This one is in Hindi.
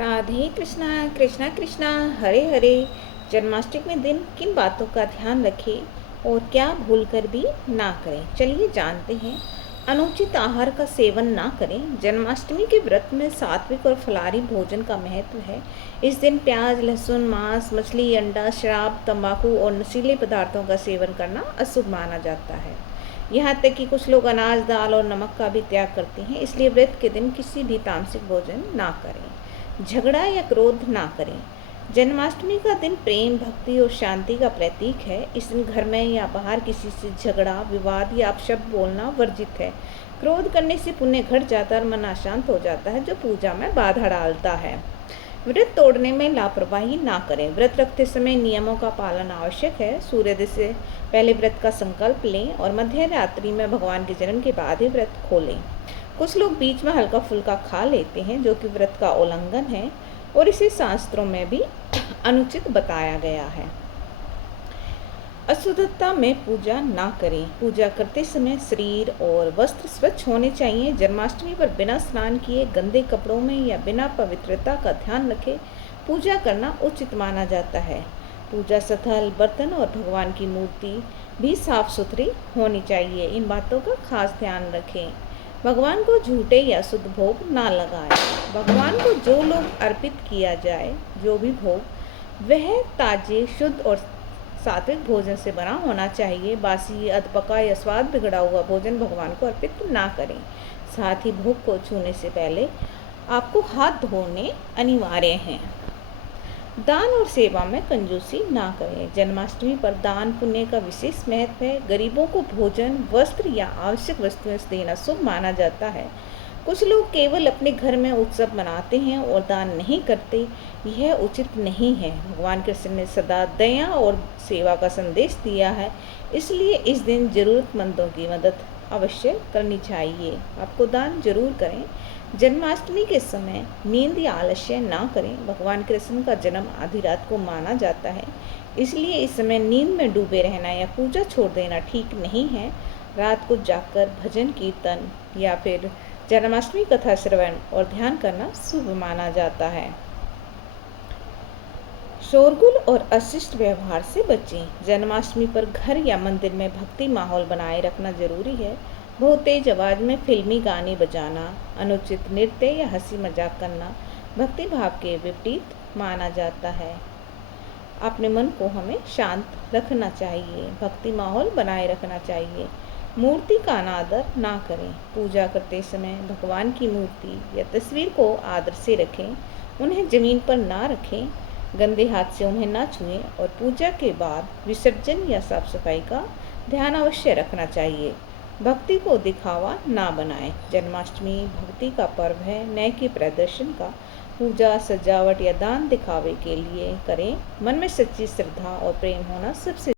राधे कृष्णा कृष्णा कृष्णा हरे हरे। जन्माष्टमी दिन किन बातों का ध्यान रखें और क्या भूलकर भी ना करें, चलिए जानते हैं। अनुचित आहार का सेवन ना करें। जन्माष्टमी के व्रत में सात्विक और फलाहारी भोजन का महत्व है। इस दिन प्याज, लहसुन, मांस, मछली, अंडा, शराब, तंबाकू और नशीले पदार्थों का सेवन करना अशुभ माना जाता है। यहाँ तक कि कुछ लोग अनाज, दाल और नमक का भी त्याग करते हैं। इसलिए व्रत के दिन किसी भी तामसिक भोजन ना करें। झगड़ा या क्रोध ना करें। जन्माष्टमी का दिन प्रेम, भक्ति और शांति का प्रतीक है। इस दिन घर में या बाहर किसी से झगड़ा, विवाद या अपशब्द बोलना वर्जित है। क्रोध करने से पुण्य घट जाता है और मन अशांत हो जाता है, जो पूजा में बाधा डालता है। व्रत तोड़ने में लापरवाही ना करें। व्रत रखते समय नियमों का पालन आवश्यक है। सूर्योदय से पहले व्रत का संकल्प लें और मध्य रात्रि में भगवान के जन्म के बाद ही व्रत खोलें। कुछ लोग बीच में हल्का फुल्का खा लेते हैं, जो कि व्रत का उल्लंघन है और इसे शास्त्रों में भी अनुचित बताया गया है। अशुद्धता में पूजा ना करें। पूजा करते समय शरीर और वस्त्र स्वच्छ होने चाहिए। जन्माष्टमी पर बिना स्नान किए गंदे कपड़ों में या बिना पवित्रता का ध्यान रखे पूजा करना उचित माना जाता है। पूजा स्थल, बर्तन और भगवान की मूर्ति भी साफ सुथरी होनी चाहिए। इन बातों का खास ध्यान रखें। भगवान को झूठे या शुद्ध भोग ना लगाएं। भगवान को जो लोग अर्पित किया जाए, जो भी भोग, वह ताजे, शुद्ध और सात्विक भोजन से बना होना चाहिए। बासी, अधपका या स्वाद बिगड़ा हुआ भोजन भगवान को अर्पित ना करें। साथ ही भोग को छूने से पहले आपको हाथ धोने अनिवार्य हैं। दान और सेवा में कंजूसी ना करें। जन्माष्टमी पर दान पुण्य का विशेष महत्व है। गरीबों को भोजन, वस्त्र या आवश्यक वस्तुएं देना शुभ माना जाता है। कुछ लोग केवल अपने घर में उत्सव मनाते हैं और दान नहीं करते, यह उचित नहीं है। भगवान कृष्ण ने सदा दया और सेवा का संदेश दिया है, इसलिए इस दिन जरूरतमंदों की मदद अवश्य करनी चाहिए। आपको दान जरूर करें। जन्माष्टमी के समय नींद या आलस्य ना करें। भगवान कृष्ण का जन्म आधी रात को माना जाता है, इसलिए इस समय नींद में डूबे रहना या पूजा छोड़ देना ठीक नहीं है। रात को जागकर भजन, कीर्तन या फिर जन्माष्टमी कथा श्रवण और ध्यान करना शुभ माना जाता है। शोरगुल और अशिष्ट व्यवहार से बचें। जन्माष्टमी पर घर या मंदिर में भक्ति माहौल बनाए रखना जरूरी है। बहुत तेज आवाज़ में फिल्मी गाने बजाना, अनुचित नृत्य या हंसी मजाक करना भक्ति भाव के विपरीत माना जाता है। अपने मन को हमें शांत रखना चाहिए, भक्ति माहौल बनाए रखना चाहिए। मूर्ति का अनादर ना करें। पूजा करते समय भगवान की मूर्ति या तस्वीर को आदर से रखें। उन्हें जमीन पर ना रखें, गंदे हाथ से उन्हें ना छुएं और पूजा के बाद विसर्जन या साफ सफाई का ध्यान अवश्य रखना चाहिए। भक्ति को दिखावा ना बनाएं। जन्माष्टमी भक्ति का पर्व है, न कि प्रदर्शन का। पूजा, सजावट या दान दिखावे के लिए करें। मन में सच्ची श्रद्धा और प्रेम होना सबसे